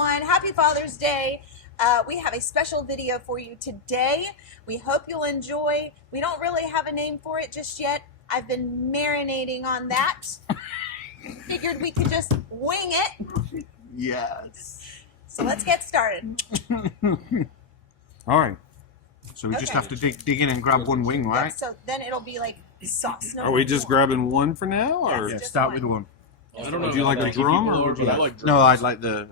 everyone. Happy Father's Day. We have a special video for you today. We hope you'll enjoy. We don't really have a name for it just yet. I've been marinating on that. Figured we could just wing it. Yes. So let's get started. All right. So we just have to dig in and grab one wing, Yep, right? so then it'll be like sauce. Are we just grabbing one for now, or Yes. Yeah, just start one. with one. I don't know. Would you like a drum or would you I like like drums. No, I'd like the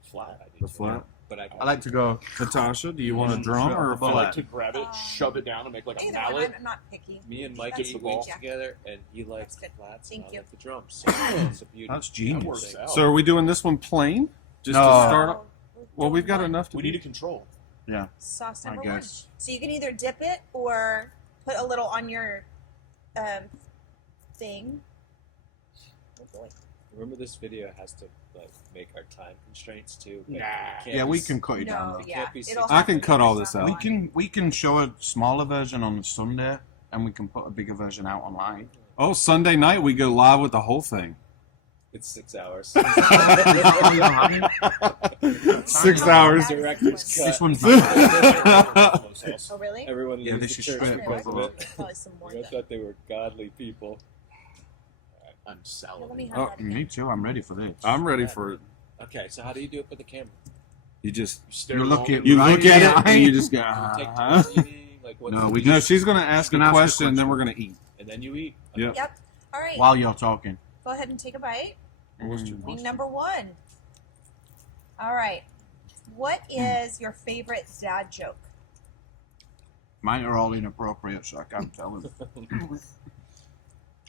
flat. I the do. flat? But I like to go. Natasha, do you want a drum or a I Flat. like flat? to grab it, shove it down, and make like a Either one, mallet. I'm not picky. Me and Mike That's eat the wings ball. together, and he likes That's the good. flats, Thank and I you. like the drums. So it's a beauty. That's That genius. works out. So are we doing this one plain? Just No. to start off? Well, we've got Doing enough to we do. need a control. Yeah. sauce I number one. guess. So you can either dip it or put a little on your thing. Oh boy. Remember, this video has to like make our time constraints too. Nah. Yeah, we can cut it down. No, Though. yeah. Can't be it'll 60. I can have to cut be all this some out. line. We can show a smaller version on Sunday, and we can put a bigger version out online. Oh, Sunday night we go live with the whole thing. It's 6 hours. 6 How hours. bad is Director's this cut. This one's Oh really? Everyone Yeah, leaves this the is church straight because from of it. Probably some more. I thought they were godly people. I'm Let me salivating. have Oh, that again. Me too. I'm ready for this. I'm ready for it. Okay, so how do you do it for the camera? You just You stare You at look all- at- you Right, look at yeah. it and you just go. You take Uh-huh. turns eating, like what's No, the- we No, she's gonna ask Gonna a ask a question, and then question. we're gonna eat. and then you eat. Yeah. Yep. All right. While you're talking. Go ahead and take a bite. Mm. Wing number one. All right. What is your favorite dad joke? Mine are all inappropriate, so I can't tell them.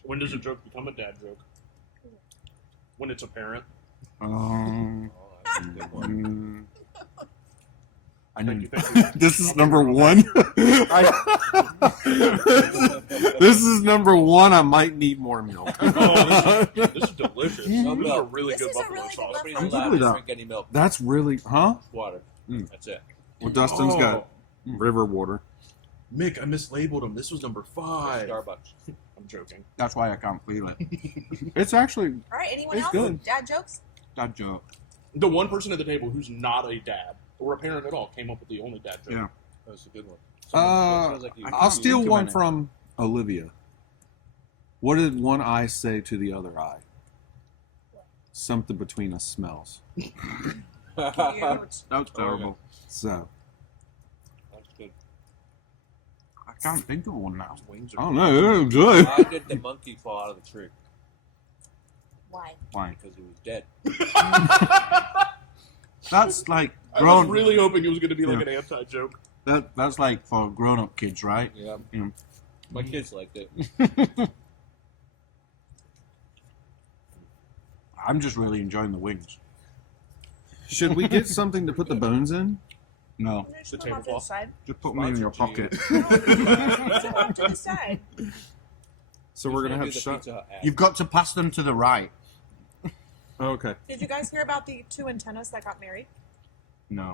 When does a joke become a dad joke? When it's apparent. Um, Oh, that's a good one. I Thank need you. Thank you. This is number one. This is number one. I might need more milk. Oh, this is delicious. No This is a milk. really This good is a buffalo really good sauce. buffalo Nobody's sauce. allowed good to with drink any milk. That's really, huh? Water. Mm. That's it. Well, Dustin's got Oh, river water. Mick, I mislabeled him. This was number 5. Starbucks. I'm joking. That's why I can't feel it. It's actually All right. Anyone It's else? good. Dad jokes? Dad joke. The one person at the table who's not a dad or a parent at all came up with the only dad joke. Yeah. That's a good one. Uh, Like you- I'll steal think of one any. from Olivia. What did one eye say to the other eye? Something between us smells. Cute. That's terrible. So That's good. I can't think of one now. His wings I are don't know. It was good. Why did the monkey fall out of the tree? Why? Why? Because he was dead. That's like I was grown. really hoping it was going to be like Yeah. an anti-joke. That's like for grown-up kids, right? Yeah. Yeah. My kids liked it. I'm just really enjoying the wings. Should we get something to put the bones in? No, Just The put them off to the tablecloth. side. just put me in your Sponsored to pocket. Put them off to the side. So we're gonna do have the shot. Pizza Hut ad. You've got to pass them to the right. Okay. Did you guys hear about the 2 antennas that got married? No.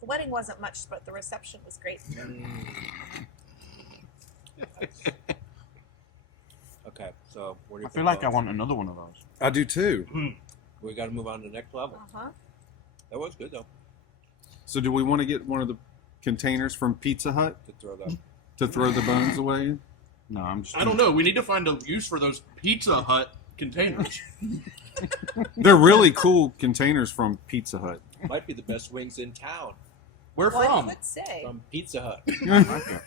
The wedding wasn't much, but the reception was great. Okay, so where do you I feel like I bones? want another one of those. I do too. We got to move on to the next level. Uh-huh. That was good though. So do we want to get one of the containers from Pizza Hut To throw that. to throw the bones away in? No, I'm just. I don't know. We need to find a use for those Pizza Hut containers. They're really cool containers from Pizza Hut. Might be the best wings in town Where One from? could say. from Pizza Hut. Okay.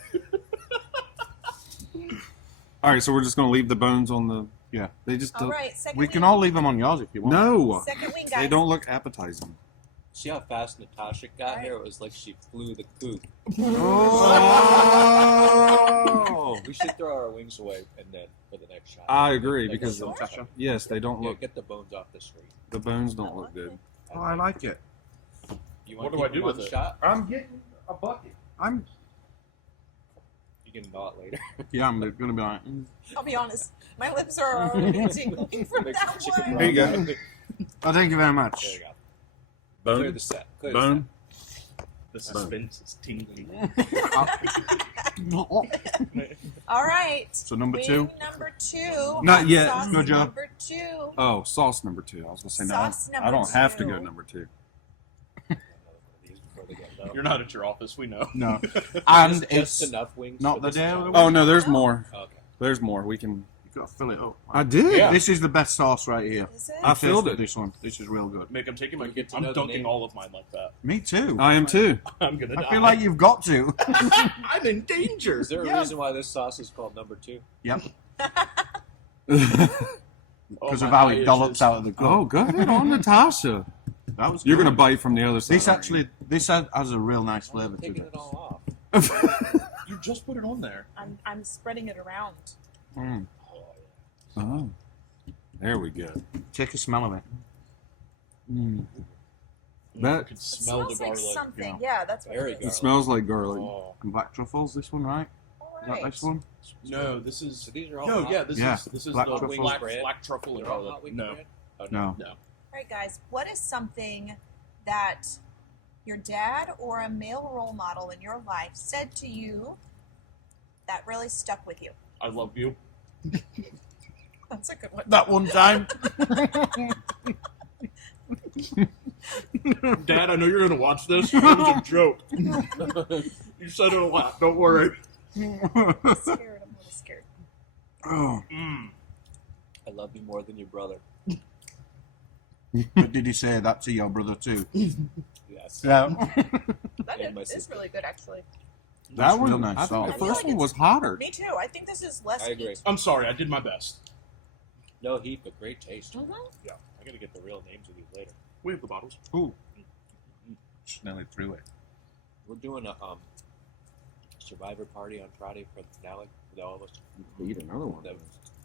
All right, so we're just gonna leave the bones on the. Yeah. They just All don't. right, second We wing. can all leave them on yours if you want. No, Second wing, guys. they don't look appetizing. See how fast Natasha got Right. here? It was like she flew the coop. Oh, We should throw our wings away and then for the next shot. I agree Like because a bones Natasha? shot. yes, they don't Yeah, look. get the bones off the street. The bones I don't look like good. it. Oh, I like it. You What want do I to do keep them on with the it? shot? I'm getting a bucket. You can gnaw it later. Yeah, I'm gonna be like. I'll be honest. My lips are already tingling from Make that some chicken one. Here you go. broth. Oh, thank you very There much. you go. Clear Bone, the set. Clear the bone. The suspense is tingling. All right. So number Wing 2. number 2. Not hot yet. Sauce Good job. number 2. Oh, sauce number 2. I was gonna say no. Sauce I number don't have to go 2. number 2. No. You're not at your office. We know. No, and Just it's enough wings. not for the this day job. of the Oh no, there's more. Okay. There's more. We can. you've got to fill it up. I did. Yeah. This is the best sauce right here. Is it? I filled Tasted it. This one. This is real good. Mick, I'm taking my. You get to I'm know the dunking name. all of mine like that. Me too. I am too. I'm gonna die. I feel like you've got to. I'm in danger. Is there a Yeah. reason why this sauce is called number 2? Yep. Oh, Because my of how eye it dollops itches. out of the cup. Oh, go ahead on, Natasha. That was You're good. gonna bite from the other side. This aren't you? actually, this has a real nice I'm flavour to taking it. it all off. You just put it on there. I'm spreading it around. Mm. Oh, yeah. Oh, there we go. Take a smell of it. Mm. I That can smell the Smells like garlic. something. yeah. Yeah, that's what Very it it is. smells like garlic. Oh. And black truffles, this one, right? All Is that right. this one? No, this is. So these are all No, hot- yeah, this Yeah, is this is black the truffle. black truffle and They're all garlic. hot wings No, bread? Oh, No. no. All right, guys. What is something that your dad or a male role model in your life said to you that really stuck with you? I love you. That's a good one. That one time. Dad, I know you're gonna watch this. It was a joke. You said it a lot. Don't worry. I'm scared. I'm a little scared. Oh, Mm. I love you more than your brother. but did he say that to your brother too? Yes. Yeah. That And my is sister. really good, actually. That That's one, real nice I think sauce. the I feel first like one was hotter. Me too. I think this is less I agree. heat. I'm sorry. I did my best. No heat, but great taste. Mhm. Yeah. I gotta get the real names of these later. We have the bottles. Ooh. Smelling through it. We're doing a survivor party on Friday for the finale with all of us. Eat another one.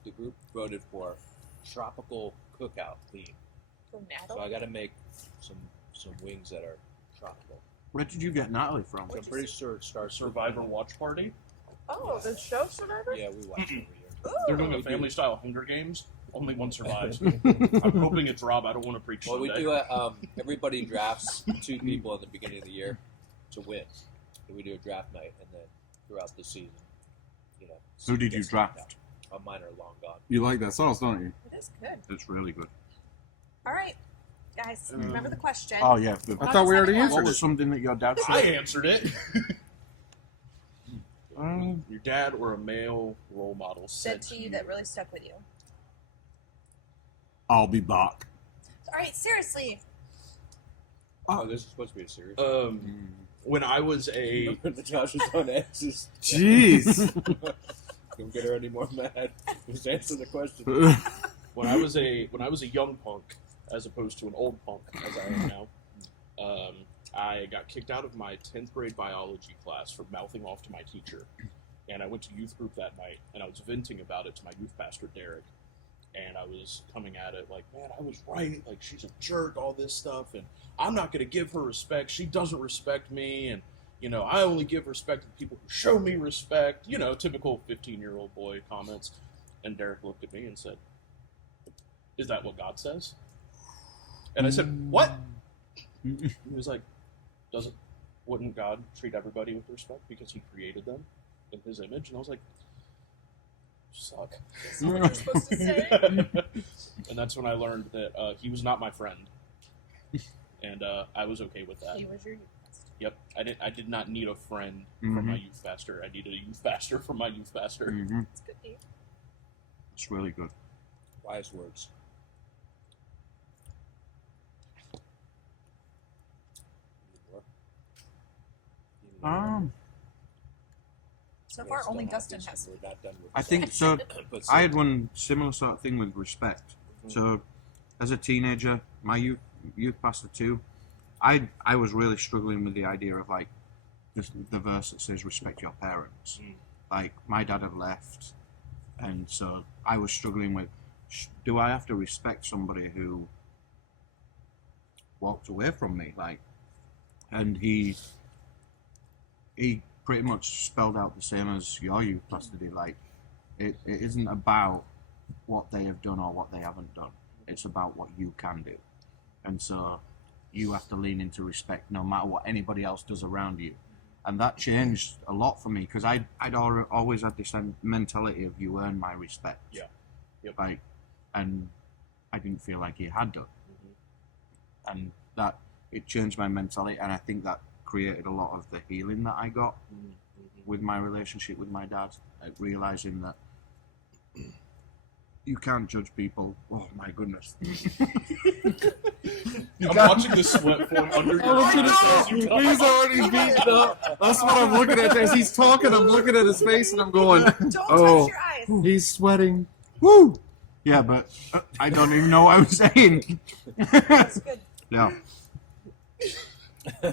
The group voted for tropical cookout theme. From So I Natalie. got to make some wings that are tropical. Where did you get Natalie from? So I'm pretty sure it starts with- Survivor watch party. Oh, the show Survivor? Yeah, we watch it every year. They're doing We a do. family style Hunger Games. Only one survives. I'm hoping it's Rob. I don't want to preach Well, we Sunday. do everybody drafts 2 people at the beginning of the year to win. So we do a draft night, and then throughout the season, you know. Who did you gets knocked draft? out. Mine are long gone. You like that sauce, don't you? It is good. It's really good. All right, guys, remember the question. Oh yeah. I Not thought we the already second one. answered What it. was something that your dad I said? answered it. Um, Your dad or a male role model Said to you that really stuck with you. I'll be back. All right, seriously. Oh, this is supposed to be a series. When I was a Natasha's on X's. Jeez. Don't get her any more mad. Just answer the question. when I was a young punk, as opposed to an old punk as I am now, I got kicked out of my 10th grade biology class for mouthing off to my teacher, and I went to youth group that night, and I was venting about it to my youth pastor Derek, and I was coming at it like, man, I was right, like she's a jerk, all this stuff, and I'm not going to give her respect. She doesn't respect me, and you know, I only give respect to people who show me respect. You know, typical 15-year-old boy comments. And Derek looked at me and said, "Is that what God says?" And I said, "What?" He was like, wouldn't God treat everybody with respect because he created them in his image?" And I was like, "Suck." That's not what you're supposed to say. And that's when I learned that he was not my friend. And I was okay with that. He was your youth pastor. Yep, I did not need a friend from my youth pastor. I needed a youth pastor from my youth pastor. Mm-hmm. It's good, Dave. It's really good. Wise words. Any more? So Yeah, far, still only not Dustin this, has. We're not done with I this. think so. But I had one similar sort of thing with respect. So, as a teenager, my youth pastor too, I was really struggling with the idea of like the verse that says respect your parents. Like my dad had left, and so I was struggling with, do I have to respect somebody who walked away from me? Like, and he pretty much spelled out the same as your youth pastor did. Like, it isn't about what they have done or what they haven't done. It's about what you can do. And so you have to lean into respect no matter what anybody else does around you. And that changed a lot for me because I'd always had this mentality of you earn my respect. Yeah. Yep. Like, and I didn't feel like he had done. And that, it changed my mentality. And I think that created a lot of the healing that I got Mhm. with my relationship with my dad, realizing that you can't judge people. Oh my goodness. I'm watching the sweat form under your eyes as you talk. He's already beaten up. That's what I'm looking at. As he's talking, I'm looking at his face and I'm going, Don't oh, touch your eyes. he's sweating. Woo! Yeah, but I don't even know what I was saying. That's good. Yeah.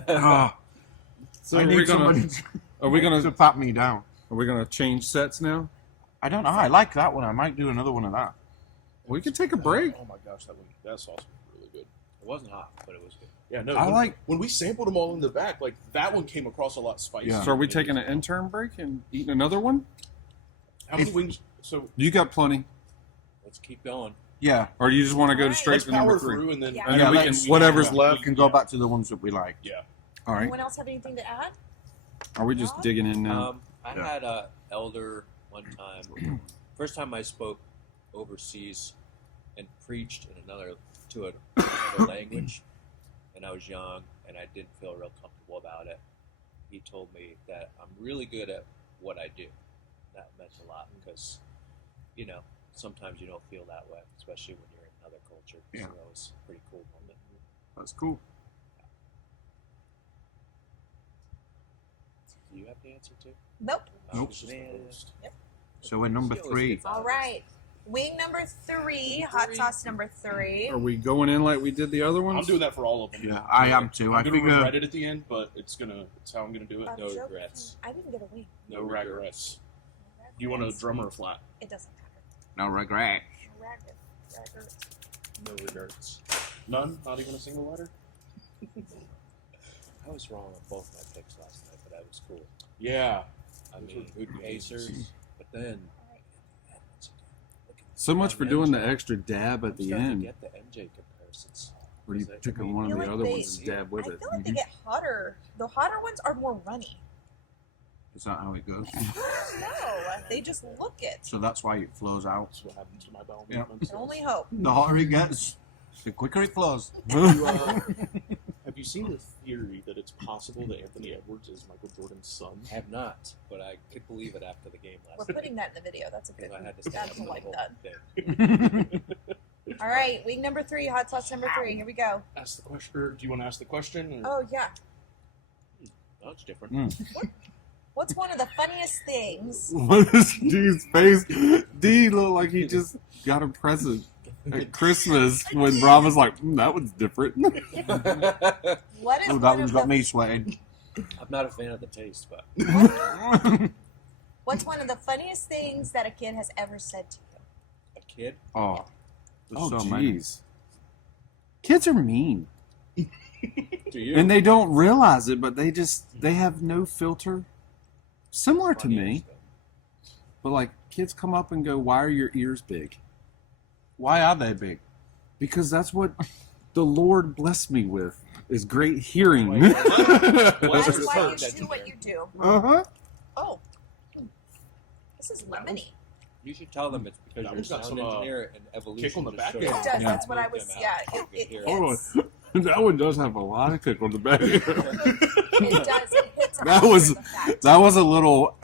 Ah, So I are we need somebody gonna to pat me down. change sets now? I don't know. I like that one. I might do another one of that. We can take a break. Oh my gosh, that sauce was really good. It wasn't hot, but it was good. Yeah, no. I like. when we sampled them all in the back. Like that one came across a lot spicier. Yeah. So are we taking an intern break and eating another one? How many wings? So You got plenty. Let's keep going. Yeah. Or you just want to go Alright. straight let's to number power 3? through and then Yeah. And then we can, whatever's We left. can go back to the ones that we like. Yeah. All right. Anyone else have anything to add? Are we just digging in now? I Yeah. had a elder one time. First time I spoke overseas and preached in another language, and I was young and I didn't feel real comfortable about it. He told me that I'm really good at what I do. That meant a lot because, sometimes you don't feel that way, especially when you're in another culture. Yeah. So that was a pretty cool moment. That's cool. Do you have the answer too? Nope. I Nope. was just the Man. host. So we're number She always 3. gets out All of right. Wing number 3, hot sauce number 3. Are we going in like we did the other ones? I'm doing that for all of them. Yeah, I am too. I I'm gonna figure. regret it at the end, but it's how I'm gonna do it. I'm No joking. regrets. I didn't get a wing. No regrets. You want a drum or a flat? It doesn't matter. No regret. No regrets. No regrets. None? Not even a single letter? I was wrong on both my picks last night, but that was cool. Yeah. I mean, Pacers, but then So much for doing the extra dab at the end. Get the MJ comparisons. Or you picking one I of feel the like other they- ones and dab with I it. feel like they get hotter. The hotter ones are more runny. Is that how it goes? No, they just look it. So that's why it flows out. That's what happens to my bowel Yeah. movements. Can only hope. The hotter it gets, the quicker it flows. Have you seen the theory that it's possible that Anthony Edwards is Michael Jordan's son? I have not, but I could believe it after the game We're last night. putting that in the video. That's a good Because I had to That's stand like the that. whole thing. All right, wing number 3, hot sauce number 3. Here we go. Ask the question. Or do you want to ask the question? Or? Oh, yeah. No, it's different. What's one of the funniest things? What is D's face? D looked like he just got a present at Christmas when Rob was like, that one's different. What is Oh, that one one's of got the, me sweating. I'm not a fan of the taste, but What's one of the funniest things that a kid has ever said to you? a kid. Oh, there's Oh, so many. jeez. Kids are mean. Do you? And they don't realize it, but they have no filter. Similar to Funny me. as well. But like, kids come up and go, why are your ears big? Why are they big? Because that's what the Lord blessed me with, is great hearing. Right. That's What's why you that do what you do. Uh-huh. Oh. This is lemony. You should tell them it's because That you're a one's got sound some, engineer and evolution. kick on the just back showed end. you It does. Yeah. That's what I was. them out Yeah. so you It can hear Oh, hits. that one does have a lot of kick on the back. It does. It hits. That after was- the fact. That was a little.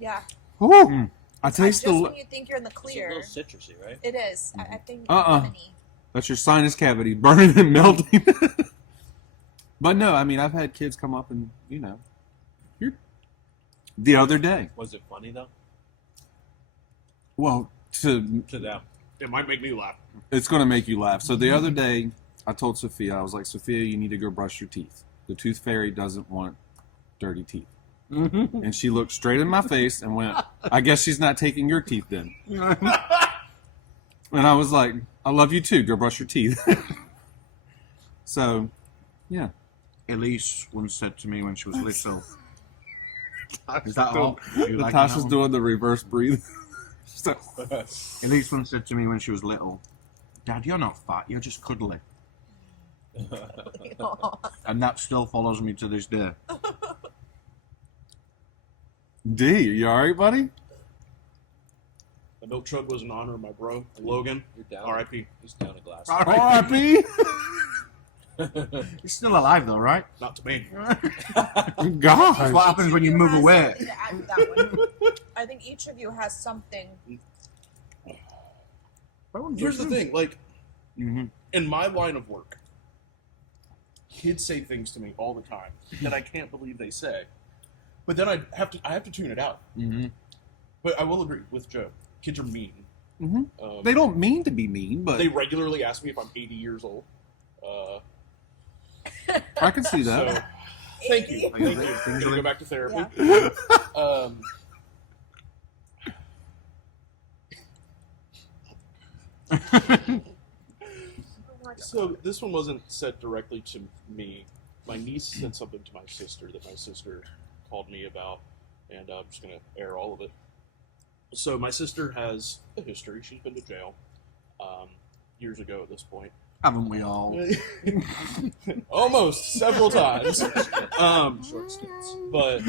Yeah. Ooh, I It's taste just the. when you think you're in the It's a clear. little citrusy, right? It is. I think Uh-uh. lemony. That's your sinus cavity burning and melting. But no, I mean, I've had kids come up and, you're the other day. Was it funny though Well, to them? It might make me laugh. it's going to make you laugh. So the other day, I told Sophia, I was like, Sophia, you need to go brush your teeth. The tooth fairy doesn't want dirty teeth. And she looked straight in my face and went, I guess she's not taking your teeth then. And I was like, I love you too. Go brush your teeth. So, yeah. Elise once said to me when she was little. Is that all? You liking that Natasha's one? doing the reverse breathe. So, Elise once said to me when she was little, Dad, you're not fat, you're just cuddly. And that still follows me to this day. D, you alright, buddy? The milk chug was in honor of my bro, Logan. You're down. R.I.P. He's down a glass. R.I.P. He's still alive though, right? Not to me. That's God. what happens when you move has away. something to add to that one. I think each of you has something. Here's the thing, like, Mm-hmm. in my line of work, kids say things to me all the time that I can't believe they say. But then I have to tune it out. Mm-hmm. But I will agree with Joe. Kids are mean. hmm They don't mean to be mean, but They regularly ask me if I'm 80 years old. I can see that. So, thank you. Maybe. Thank you. I'm gonna go back to therapy. Yeah. So this one wasn't said directly to me. My niece said something to my sister that my sister called me about, and I'm just going to air all of it. So my sister has a history. She's been to jail years ago at this point. Haven't we all? Almost several times. Short skits. But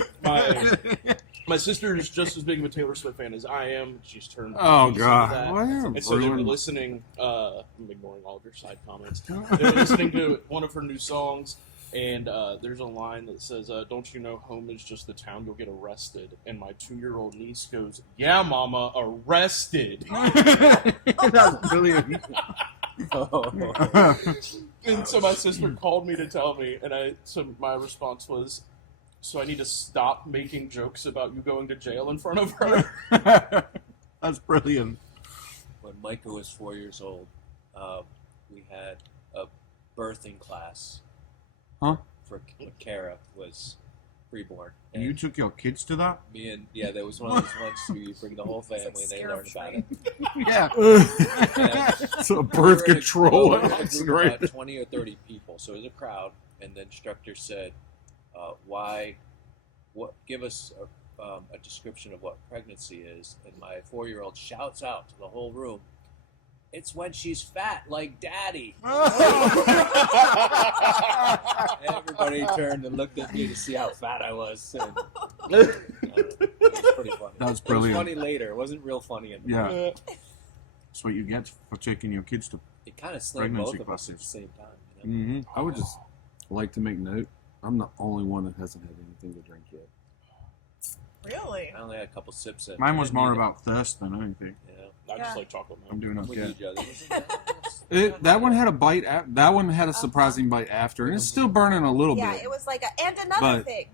my sister is just as big of a Taylor Swift fan as I am. She's turned. Oh she's into God! that. Why are And so they were ruining- listening. I'm ignoring all of your side comments. They were listening to one of her new songs, and there's a line that says, "Don't you know home is just the town you'll get arrested?" And my 2-year-old niece goes, "Yeah, Mama, arrested." That's brilliant. And so my sister called me to tell me, and so my response was, "So I need to stop making jokes about you going to jail in front of her." That's brilliant. When Micah was 4 years old, we had a birthing class. Huh? For when Kara was preborn. And you And took your kids to that? me and there was one of those ones where you bring the whole family and they learn about it. Yeah. It's a birth control. We were in a That's group of great. about 20 or 30 people, so it was a crowd. And the instructor said, give us a description of what pregnancy is. And my 4-year-old shouts out to the whole room, "It's when she's fat like daddy." Everybody turned and looked at me to see how fat I was. And, it was pretty funny. That's It brilliant. was funny later. It wasn't real funny in the Yeah. moment. That's what you get for taking your kids to. It kind of slammed Pregnancy both of us at the classes. same time. You know? Mm-hmm. I would just like to make note. I'm the only one that hasn't had anything to drink yet. Really? I only had a couple sips in. Mine was Didn't more need it, about thirst than anything. you know? I just Yeah. like chocolate milk. I'm doing We okay. need each other. That one had a bite. That one had a surprising bite after, and it's still burning a little Yeah, bit. it was like and another But- thing.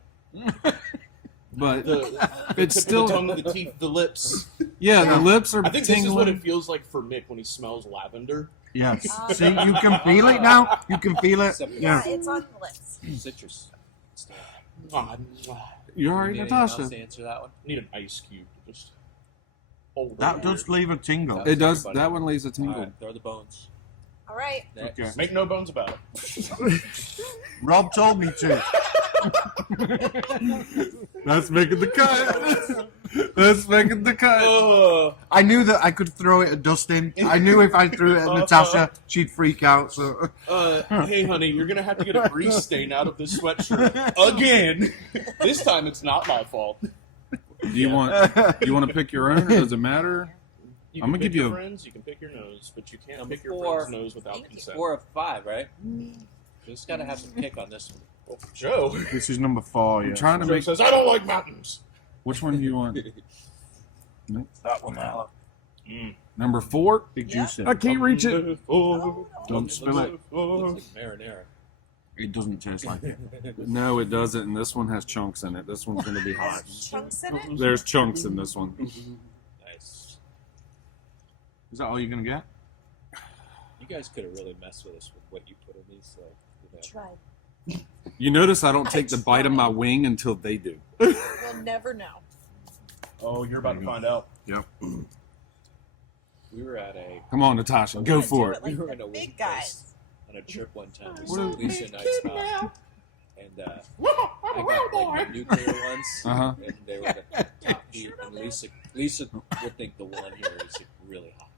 But The it's tip still of the tongue, the teeth, the lips. yeah, Yeah. the lips are I think this is what tingling. it feels like for Mick when he smells lavender. Yes. See, you can feel it now. You can feel it. Except- Yeah, Yeah. it's on the lips. Citrus. Stuff. You all right, Need anything else Natasha? to answer that one? Need an ice cube to just hold That it. does leave a tingle. It does. Everybody. That one leaves a All tingle. right, throw the bones. All right. Next. Okay. Make no bones about it. Rob told me to. That's making the cut. That's making the cut. I knew that I could throw it at Dustin. I knew if I threw it at Natasha, she'd freak out. So Hey, honey, you're gonna have to get a grease stain out of this sweatshirt again. This time it's not my fault. Do you want? Do you want to pick your own, or does it matter? You I'm can gonna pick give you your a- friends, you can pick your nose, but you can't Number pick your 4. friend's nose without Thank you. consent. 4 or 5, right? Just got to have some kick on this one. Well, Joe. this is number 4. Yeah. I'm trying to Joe make. says, I don't like mountains. Which one do you want? That one now. Number 4. Big Yeah. juicy. I can't reach it. Don't spill it. Looks like marinara. It doesn't taste like it. No, it doesn't. And this one has chunks in it. This one's gonna be hot. Chunks in it. There's chunks in this one. Nice. Is that all you're gonna get? You guys could have really messed with us with what you put in these. So, you know. Tried. You notice I don't take the bite of my wing until they do. We'll never know. Oh, you're about to find out. Yep. We were at a Come on, Natasha, go We're gonna for do it. Like We were the in a big wing guys. place. On a trip one time. We What saw is- Lisa and I's house. And I got like the nuclear ones. Uh-huh. And they were the top heat. And Lisa would think the one here is like, really hot.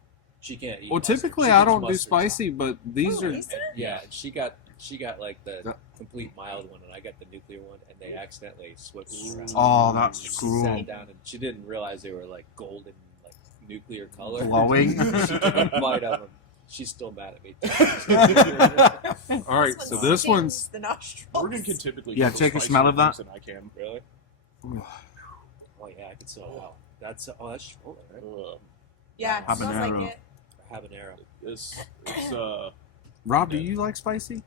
She can't eat Well, mustard. typically She I thinks don't do mustard's spicy, but these Oh, are. Lisa? hot. Yeah, and she got like the That- complete mild one, and I got the nuclear one, and they accidentally switched around. Oh, that's She cool. sat down, and she didn't realize they were like golden, like nuclear color. Glowing. She took a bite of them. She's still mad at me. All right, This so one this stings one's the nostrils. Morgan can typically Yeah, handle take a spicier smell of that. things than I can. Really? Oh yeah, I can smell it. Wow. That's Chipotle, right? Yeah, it smells like Habanero. it. Or habanero. It's Rob, do you like spicy?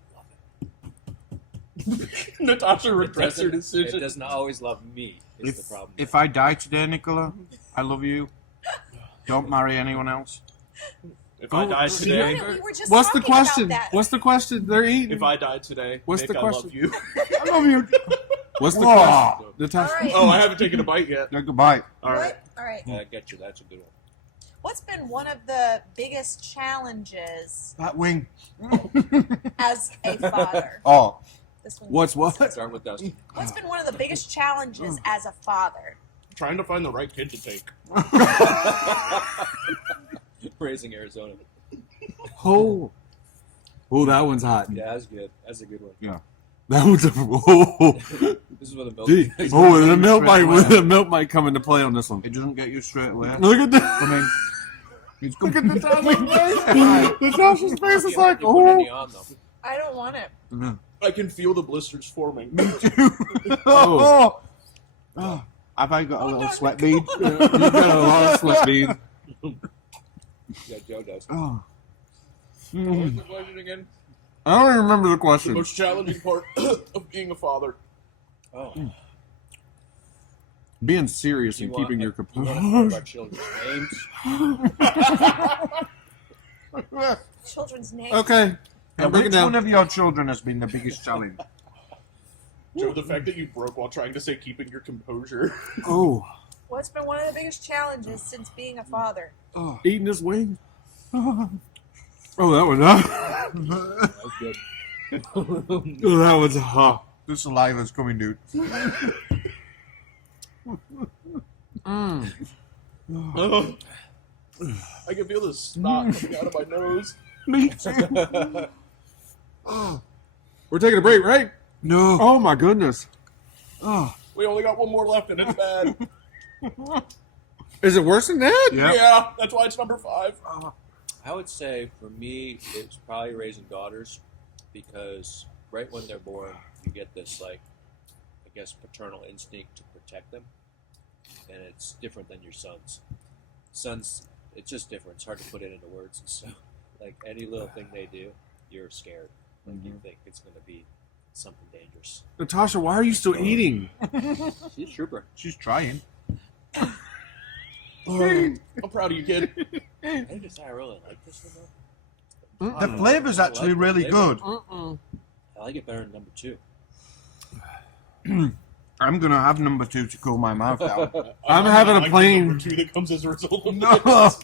Natasha regrets her It decision. doesn't always love me. Is the problem? If I die today, Nicola, I love you. Don't marry anyone else. If I died You today, know, we were just What's the talking about question? that. What's the question? They're eating. if I died today, What's Nick, the I question? love you. I love you. What's the Whoa. question? Natasha. All right. Oh, I haven't taken a bite yet. Take a bite. All right. What? All right. I get you. That's a good one. What's been one of the biggest challenges That wing. as a father? Oh, This one. What's what? Start with Dustin. What's been one of the biggest challenges as a father? Trying to find the right kid to take. Raising Arizona. Oh. Oh, that one's hot. Yeah, that's good. That's a good one. That one's a. Oh. This is where the milk. Gee. Oh, the milk might come into play on this one. it doesn't get you straight away. Look at that. I mean, it's Look good. at Natasha's face. Natasha's face is like, You put any oh. on though. I don't want it. I can feel the blisters forming. Oh. Oh. Have I got a little sweat bead? You've got a lot of sweat beads. Yeah, Joe does. Oh. What was the question again? I don't even remember the The question. most challenging part of being a father. Oh, Being serious you and want- keeping your you want to talk composure. about children's names? Children's names. Okay. Now, I'm breaking which one down. of your children has been the biggest challenge? Joe, the fact that you broke while trying to say keeping your composure. Oh. What's been one of the biggest challenges since being a father? Oh. Eating this wing. Oh, that one. Huh? That was good. Oh, that one's hot. The saliva's coming, dude. Mm. I can feel the snot coming out of my nose. Me too. Oh. We're taking a break, right? No. Oh my goodness. Oh. We only got one more left and it's bad. Is it worse than that? Yep. Yeah, that's why it's number 5. I would say for me, it's probably raising daughters because right when they're born, you get this like, I guess, paternal instinct to protect them, and it's different than your sons. Sons, it's just different. It's hard to put it into words and stuff. Like any little thing they do, you're scared. Like you think it's going to be something dangerous. Natasha, why are you still eating? She's a trooper. She's trying. I'm proud of you, kid. I think I really like this one though. The flavor's I actually like the really flavor. good. I like it better than number 2. I'm gonna have number 2 to cool my mouth down. I'm having a like plain- number 2 that comes as a result of No. this.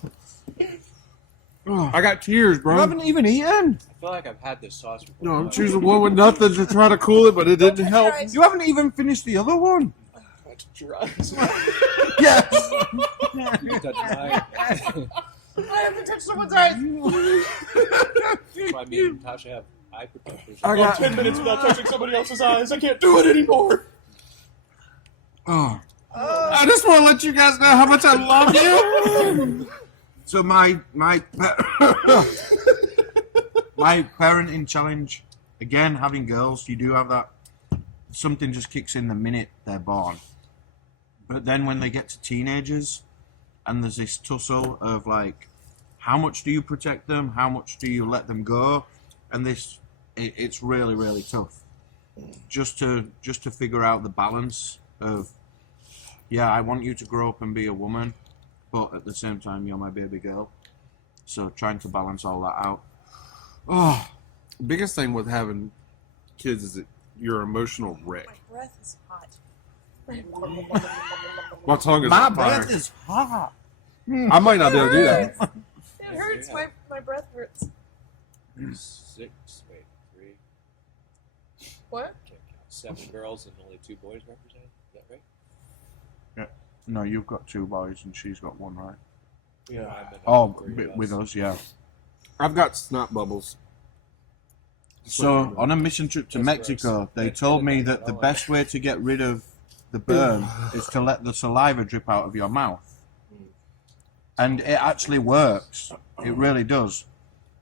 I got tears, You bro. haven't even eaten. I feel like I've had this sauce before. No, I'm choosing one with nothing to try to cool it, but it didn't help. You haven't even finished the other one. I touch your eyes. Yes. You touch my. I have to touch someone's eyes. That's why me and Natasha have eye protectors. I I'm got- 10 minutes without touching somebody else's eyes. I can't do it anymore. Oh. I just want to let you guys know how much I love you. So my parenting challenge, again, having girls, you do have that. Something just kicks in the minute they're born. But then when they get to teenagers, and there's this tussle of like, how much do you protect them? How much do you let them go? And it's really, really tough. Just to figure out the balance of, yeah, I want you to grow up and be a woman, but at the same time, you're my baby girl. So trying to balance all that out. Oh, biggest thing with having kids is that you're emotional wreck. My breath is hot. My tongue is My on fire. breath is hot. I might not be able to do that. It hurts. My breath hurts. 6, wait, 3, What? can't count. 7 girls and only 2 boys represented. Is that right? No, you've got 2 boys and she's got 1, right? Yeah. I'm in Oh, 3 of with us, yeah. I've got snot bubbles. So on a mission trip to That's Mexico, gross. they That's told me really that the bad. best way to get rid of the burn is to let the saliva drip out of your mouth. And it actually works. It really does.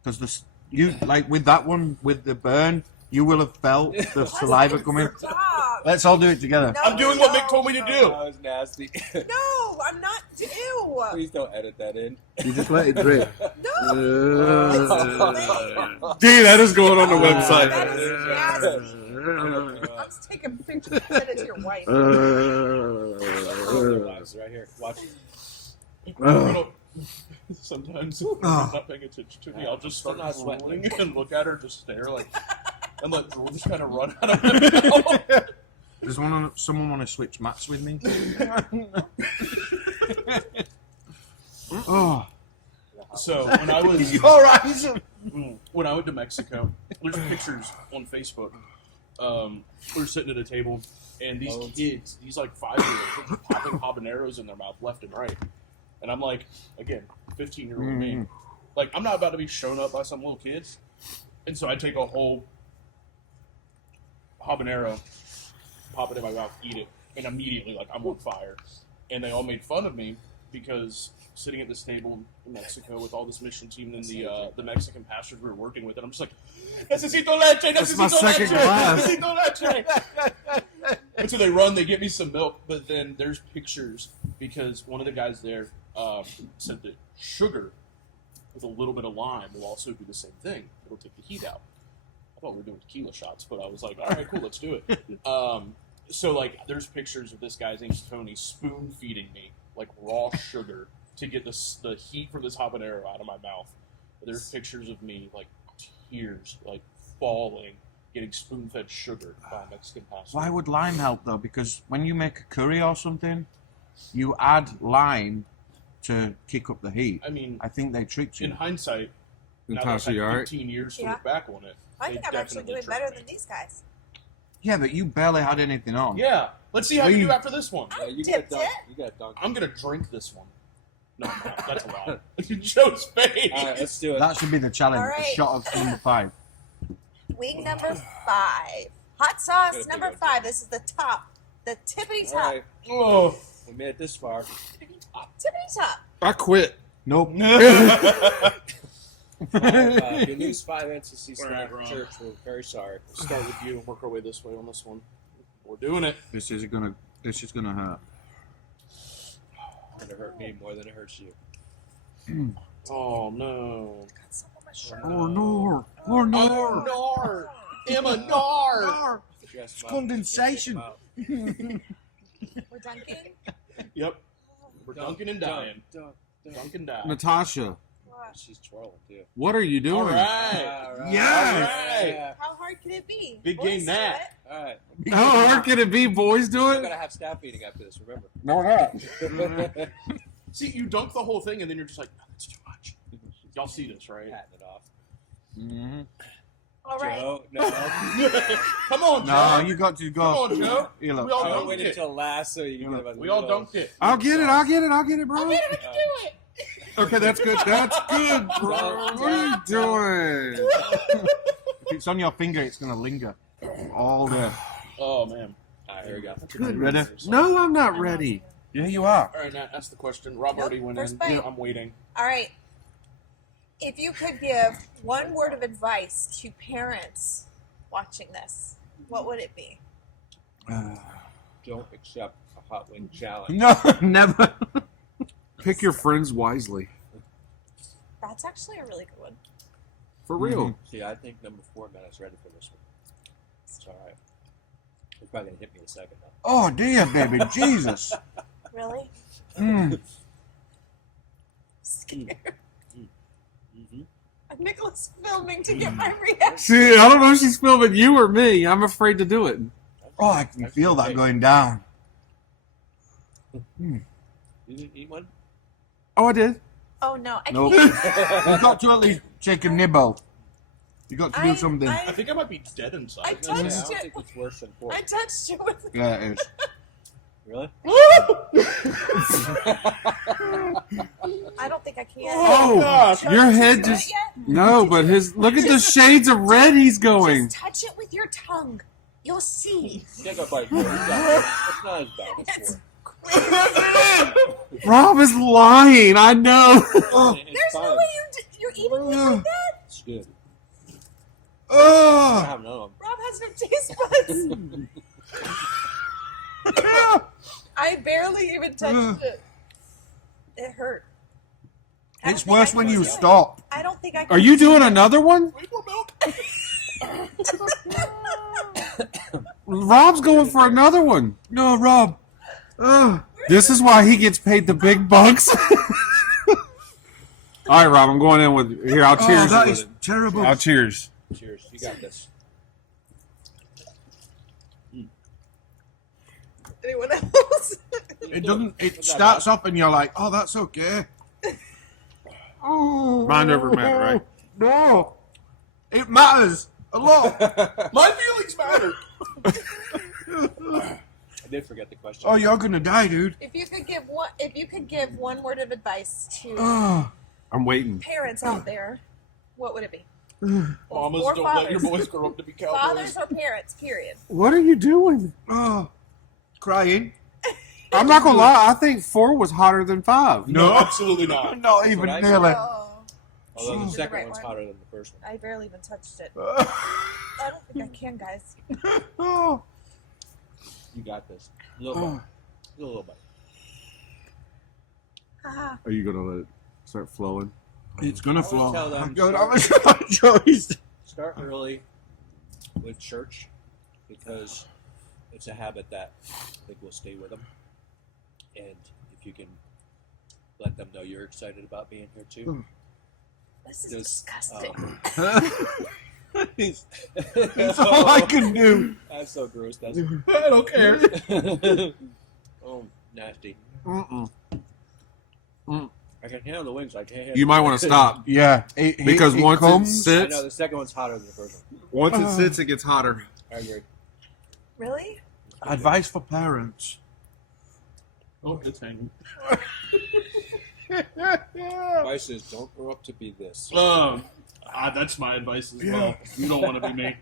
Because You like with that one with the burn, you will have felt the saliva coming. Stop. Let's all do it together. No, I'm doing what Mick told me to do. That was nasty. No, I'm not. Ew. Please don't edit that in. You just let it drip. No. Dude, that is going on the website. That is nasty. Let's take a picture and send it to your wife. Right here. Watch. Sometimes when I'm not paying attention to me, I'll just start Still not drooling sweating. and look at her, just stare like, and let drool just kind of run out of my mouth. Does someone want to switch mats with me? Oh, So when I was your eyes. when I went to Mexico, there's pictures on Facebook. We were sitting at a table, and these kids, these like 5-year-olds, were popping habaneros in their mouth left and right. And I'm like, again, 15-year-old me. Like, I'm not about to be shown up by some little kids. And so I take a whole habanero, pop it in my mouth, eat it, and immediately, like, I'm on fire. And they all made fun of me because sitting at this table in Mexico with all this mission team and the Mexican pastors we were working with, and I'm just like, necesito leche, That's my necesito second leche, glass. necesito leche. And so they run, they get me some milk, but then there's pictures because one of the guys there said that sugar with a little bit of lime will also do the same thing. It'll take the heat out. I thought we were doing tequila shots, but I was like, all right, cool, let's do it. So, like, there's pictures of this guy's name's Tony spoon feeding me, like, raw sugar to get the heat from this habanero out of my mouth. There's pictures of me, like, tears, like, falling, getting spoon-fed sugar by a Mexican pastor. Why would lime help though? Because when you make a curry or something, you add lime to kick up the heat. I mean, I think they tricked in you. hindsight, now that Natasha, I've you had alright? 15 years to Yeah. look back on it, I they think I'm actually definitely doing tricked better me. than these guys. Yeah, but you barely had anything on. Yeah, let's see how you do after this one. I you dipped got it. You got dunked. I'm gonna drink this one. No, I'm not. That's a lie. Joe's face. All right, let's do it. That should be the challenge. All A right. shot of number 5. Wing number 5. Hot sauce Gotta number figure 5. This is the top. The tippity All top. right, Oh. we made it this far. Tippity top. I quit. Nope. If you lose 5 NCC All Snack right, Ron. Church, we're very sorry. We'll start with you and work our way this way on this one. We're doing it. This is gonna hurt. It's gonna hurt me more than it hurts you. Oh no. Got some on my shirt. Oh no! Oh no! Nar! Emma Nar! Just condensation. We're dunking. Yep. We're dunking and dying. Dunking dying. Natasha, What? She's twirling too. what are you doing? All right. All right. Yes! Yeah. How hard can it be? Big Boys game do Nat. it. All right. How hard can it be? Boys do We're it? gonna have staff meeting after this. Remember. No, we're not. See, you dunk the whole thing and then you're just like, no, that's too much. Y'all see this, right? Patting it off. Mhm. All right. Joe, no. Come on, Joe. No, you got to go. Come on, Joe. Here, look. We all I dunked waited it. until last so you can get about the We all middle. dunked it. I'll get it, bro. I can do it. Okay, that's good. That's good, bro. What are you doing? If it's on your finger, it's gonna linger all day. Oh, man. All right, here we go. Good. Ready? No, I'm not ready. Yeah, you are. All right, Nat, ask the question. Rob Nope, already went first in. bite. I'm waiting. All right. If you could give one word of advice to parents watching this, what would it be? Don't accept a hot wing challenge. No, never. Pick your friends wisely. That's actually a really good one. For real. See, I think number 4 got us ready for this one. It's all right. It's probably gonna hit me in a second though. Oh dear, baby, Jesus. Really? Mm. Scared. Mm-hmm. Nicholas filming to get my reaction. See, I don't know if she's filming you or me. I'm afraid to do it. Oh, I can feel that going down. You didn't eat one? Oh, I did. Oh no, I Nope. can't. You've got to at least take a nibble. You got to do something. I think I might be dead inside. I Yeah, I touched don't it. think it's worse than 4. I touched it with. Yeah, it is. Really? I don't think I can. Oh, gosh. Don't your you head do it just. yet? No, but his. Look at the shades of red he's going. Just touch it with your tongue. You'll see. Take a bite. It's not as bad as It's 4. crazy. Rob is lying. I know. It's There's fine. no way you're eating it like that. It's good. I Oh! have another one. Rob has no taste buds. I barely even touched it. It hurt. I It's don't think worse I when can you do it. stop. I don't think I can. Are you do doing it. another one? Wait for milk. Rob's going for another one. No, Rob. Oh. This is why he gets paid the big bucks. All right, Rob, I'm going in with here. I'll cheers. Oh, that with is it. terrible. I'll cheers. Cheers. You got this. Anyone else? It doesn't. It starts off and you're like, oh, that's okay. Oh, Mind over matter, right? No, it matters a lot. My feelings matter. I did forget the question. Oh, you're gonna die, dude. if you could give one word of advice to Oh, I'm waiting. parents out there, what would it be? Mamas, Or don't let your fathers. boys grow up to be cowboys. Fathers or parents? Period. What are you doing? oh, crying. I'm not gonna lie. I think 4 was hotter than 5. No, absolutely not. Not even what I nearly. Oh, Although the She's the second right one's one. hotter than the first one. I barely even touched it. I don't think I can, guys. Oh, You got this. A little bit. A little bit. Haha. Are you gonna let it start flowing? it's gonna I would flow. tell them I'm gonna have a choice. Start early with church because it's a habit that I think will stay with them. And if you can let them know you're excited about being here too. This is Just, disgusting. It's all I can do. That's so gross. That's I don't care. oh, nasty. Mm-mm. I can handle the wings. I can't handle You might want to stop Yeah, because it once comes. it I sits, know the second one's hotter than the first one. once it sits, it gets hotter. I agree. Really? Advice for parents. Oh, it's hanging. Advice is don't grow up to be this. That's my advice as well. You don't want to be me.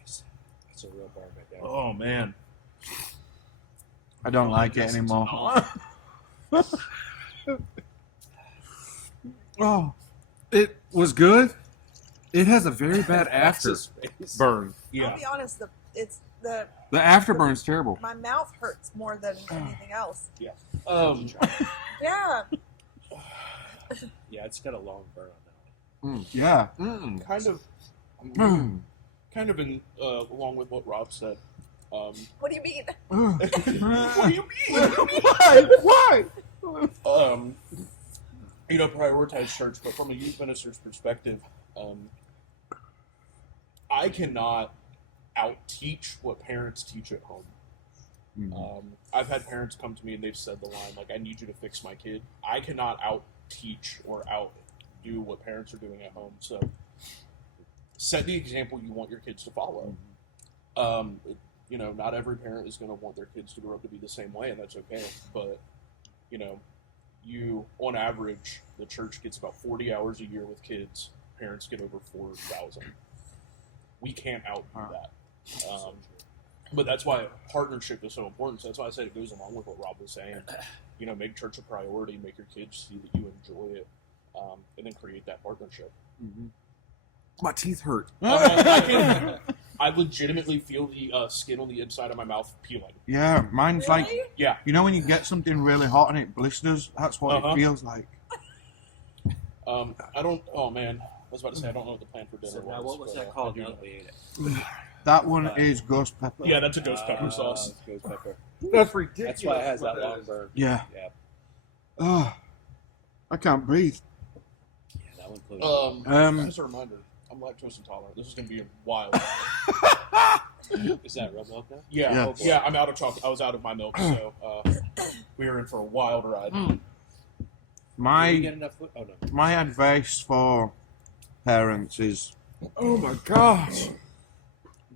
That's a real bar right there. Oh man. I don't like it anymore. Oh, It was good. It has a very bad after His face. burn. I'll be honest. The The afterburn's terrible. my mouth hurts more than anything else. Um, Yeah. Yeah, it's got a long burn on that yeah. Mm. kind of, Mm. kind of in along with what Rob said. What do you mean? What do you mean? Why? Prioritize church, but from a youth minister's perspective, I cannot out-teach what parents teach at home. I've had parents come to me and they've said the line, like, I need you to fix my kid. I cannot out-teach or outdo what parents are doing at home. So set the example you want your kids to follow. Not every parent is going to want their kids to grow up to be the same way, and that's okay. But, on average, the church gets about 40 hours a year with kids. Parents get over 4,000. We can't outdo that. But that's why partnership is so important. So that's why I said it goes along with what Rob was saying. Make church a priority, make your kids see that you enjoy it, and then create that partnership. My teeth hurt. I legitimately feel the skin on the inside of my mouth peeling. Yeah, mine's like, Really? Yeah. you know when you get something really hot and it blisters? That's what Uh-huh. it feels like. I don't. Oh man, I was about to say I don't know what the plan for dinner So was. now, what was but, that I called? do Now know. that we ate it. That one is ghost pepper. Yeah, that's a ghost pepper sauce. Ghost pepper. That's ridiculous. That's why it has that long burn. Yeah. Yeah, Oh, I can't breathe. yeah, that one closed. As a reminder, I'm lactose intolerant. This is going to be a wild. Is that red milk now? Yeah, Yeah. yeah. I'm out of chocolate. I was out of my milk, so we are in for a wild ride. Did you My get enough food? Oh no. my advice for parents is Oh my gosh.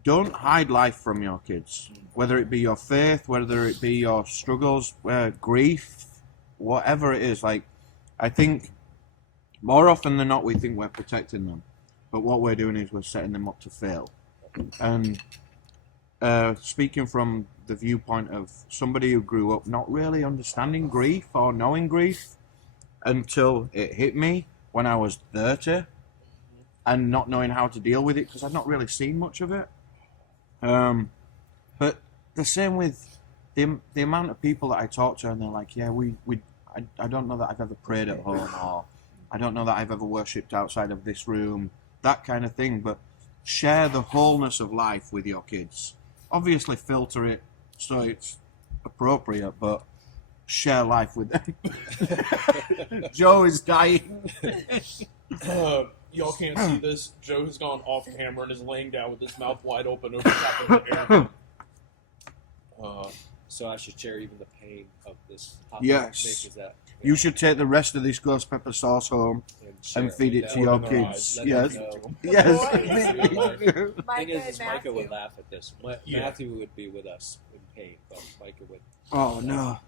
don't hide life from your kids. Whether it be your faith, whether it be your struggles, grief, whatever it is. Like, I think more often than not we think we're protecting them, but what we're doing is we're setting them up to fail. And speaking from the viewpoint of somebody who grew up not really understanding grief or knowing grief until it hit me, when I was 30 and not knowing how to deal with it because I'd not really seen much of it. But the same with the amount of people that I talk to, and they're like, yeah, I don't know that I've ever prayed at home, or I don't know that I've ever worshipped outside of this room, that kind of thing. But share the wholeness of life with your kids. Obviously filter it so it's appropriate, but share life with them. Joe is dying. Y'all can't see this. Joe has gone off camera and is laying down with his mouth wide open over top of the air. So I should share even the pain of this. Yes. Is that, You should take the rest of this ghost pepper sauce home share and feed it to with your them. kids. Let Yes. them know. Yes. The thing Micah is, and Micah would Matthew. laugh at this. Yeah. Matthew would be with us in pain, but Micah would. Oh no.